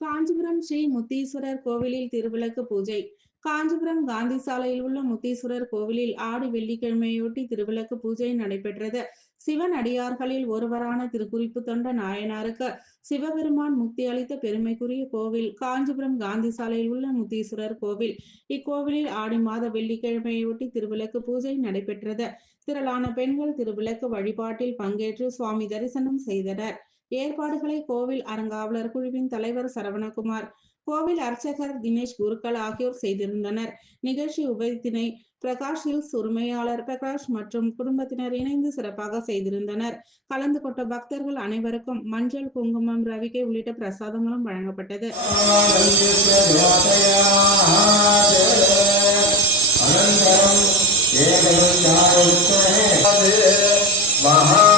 காஞ்சிபுரம் ஸ்ரீ முத்தீஸ்வரர் கோவிலில் திருவிளக்கு பூஜை. காஞ்சிபுரம் காந்தி சாலையில் உள்ள முத்தீஸ்வரர் கோவிலில் ஆடி வெள்ளிக்கிழமையொட்டி திருவிளக்கு பூஜை நடைபெற்றது. சிவன் அடியார்களில் ஒருவரான திருக்குறிப்பு தொண்ட நாயனாருக்கு சிவபெருமான் முக்தி அளித்த பெருமைக்குரிய கோவில் காஞ்சிபுரம் காந்தி சாலையில் உள்ள முத்தீஸ்வரர் கோவில். இக்கோவிலில் ஆடி மாத வெள்ளிக்கிழமையொட்டி திருவிளக்கு பூஜை நடைபெற்றது. திரளான பெண்கள் திருவிளக்கு வழிபாட்டில் பங்கேற்று சுவாமி தரிசனம் செய்தனர். ஏற்பாடுகளை கோவில் அறங்காவலர் குழுவின் தலைவர் சரவணகுமார் கோவில் அர்ச்சகர் தினேஷ் குருக்கள் ஆகியோர் செய்திருந்தனர். நிகழ்ச்சி உபயத்தினை பிரகாஷ் ஹில்ஸ் உரிமையாளர் பிரகாஷ் மற்றும் குடும்பத்தினர் இணைந்து சிறப்பாக செய்திருந்தனர். கலந்து கொண்ட பக்தர்கள் அனைவருக்கும் மஞ்சள் குங்குமம் ரவிகை உள்ளிட்ட பிரசாதங்களும் வழங்கப்பட்டது. மகா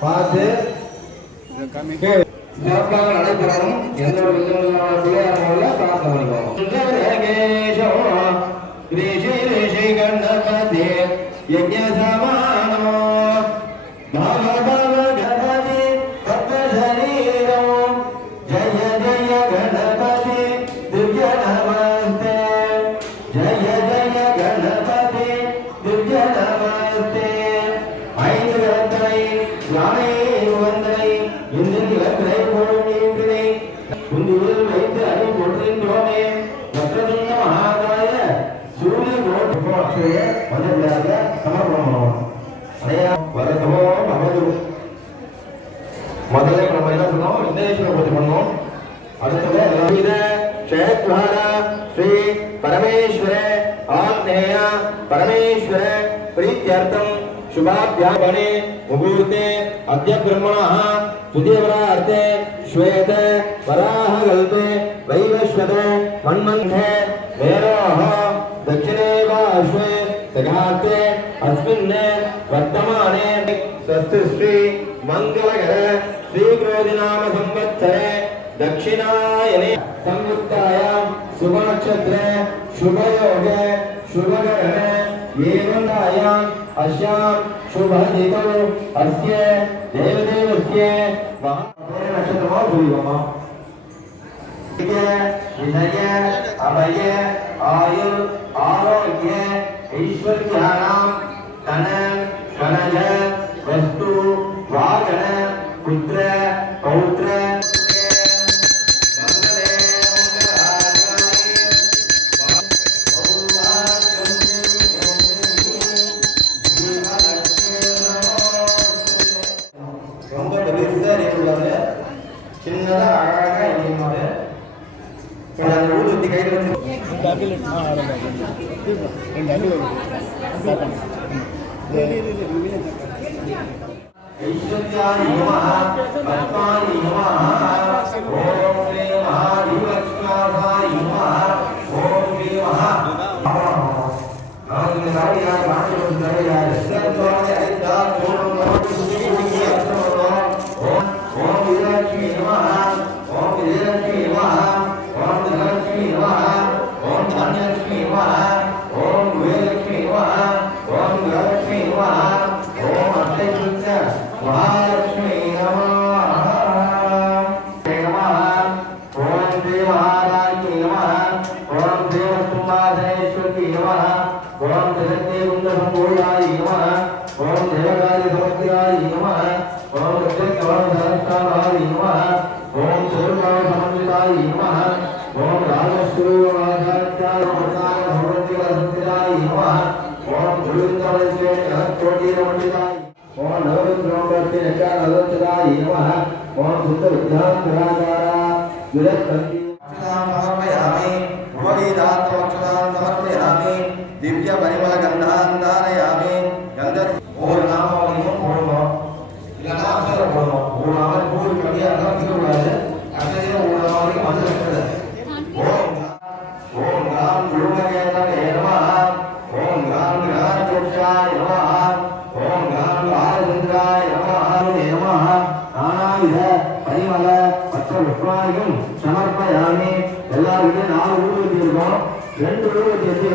பார்த்து நடைபெறணும் எந்த ஒரு कुहार श्री परमेश्वर आग्नेय परमेश्वर प्रीत्यर्थम शुभाभ्यापणे मुहूर्ते अद्य ब्रह्मणः सुदेवरार्थे श्वेत वराह गल्पे वैवश्वत मन्मन्थे मेरोः दक्षिणे वाश्वे सघाते अस्मिन् वर्तमाने सस्तिश्री श्री श्रीक्रोधिनाम संवत्सरे दक्षिणायने संयुक्तायां शुभनक्षत्रे शुभयोगे शुभग्रहणे एवं अस्यां शुभदितौ अस्य देवदेवस्य नक्षत्रमा भूयमा विजय अभय आयुर आरोग्य ऐश्वर्याणां धन कनज ऐश्वर्याणि नमः पद्मानि नमः ॐ मे नमः युगस्काराय नमः ॐ मे नमः नमः नमः नमः नमः नमः नमः नमः नमः Gimana? திவ்ய பரிமள கந்தாம் தாரயாமி கந்த ஒவ்வொரு நாமாவளியும் போடணும் இல்லைன்னா அக்ஷரம் போடணும் ஒரு நாள் கூறு கம்மியாக இருந்தால் திருவிழாது அக்ஷரம் ஒரு நாளைக்கு மது வைக்கிறது புஷ்பாயும் சமர்ப்பயாமி எல்லாருமே நாலு ஊர்வத்தி இருக்கும் ரெண்டு ஊர்வத்தி எடுத்து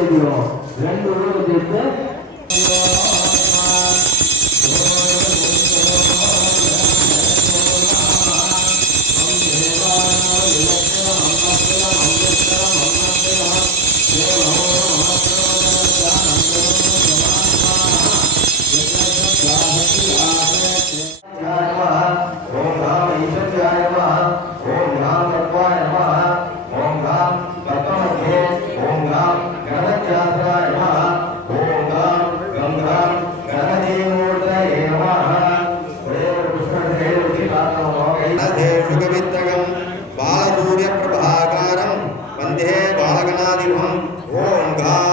고 맙.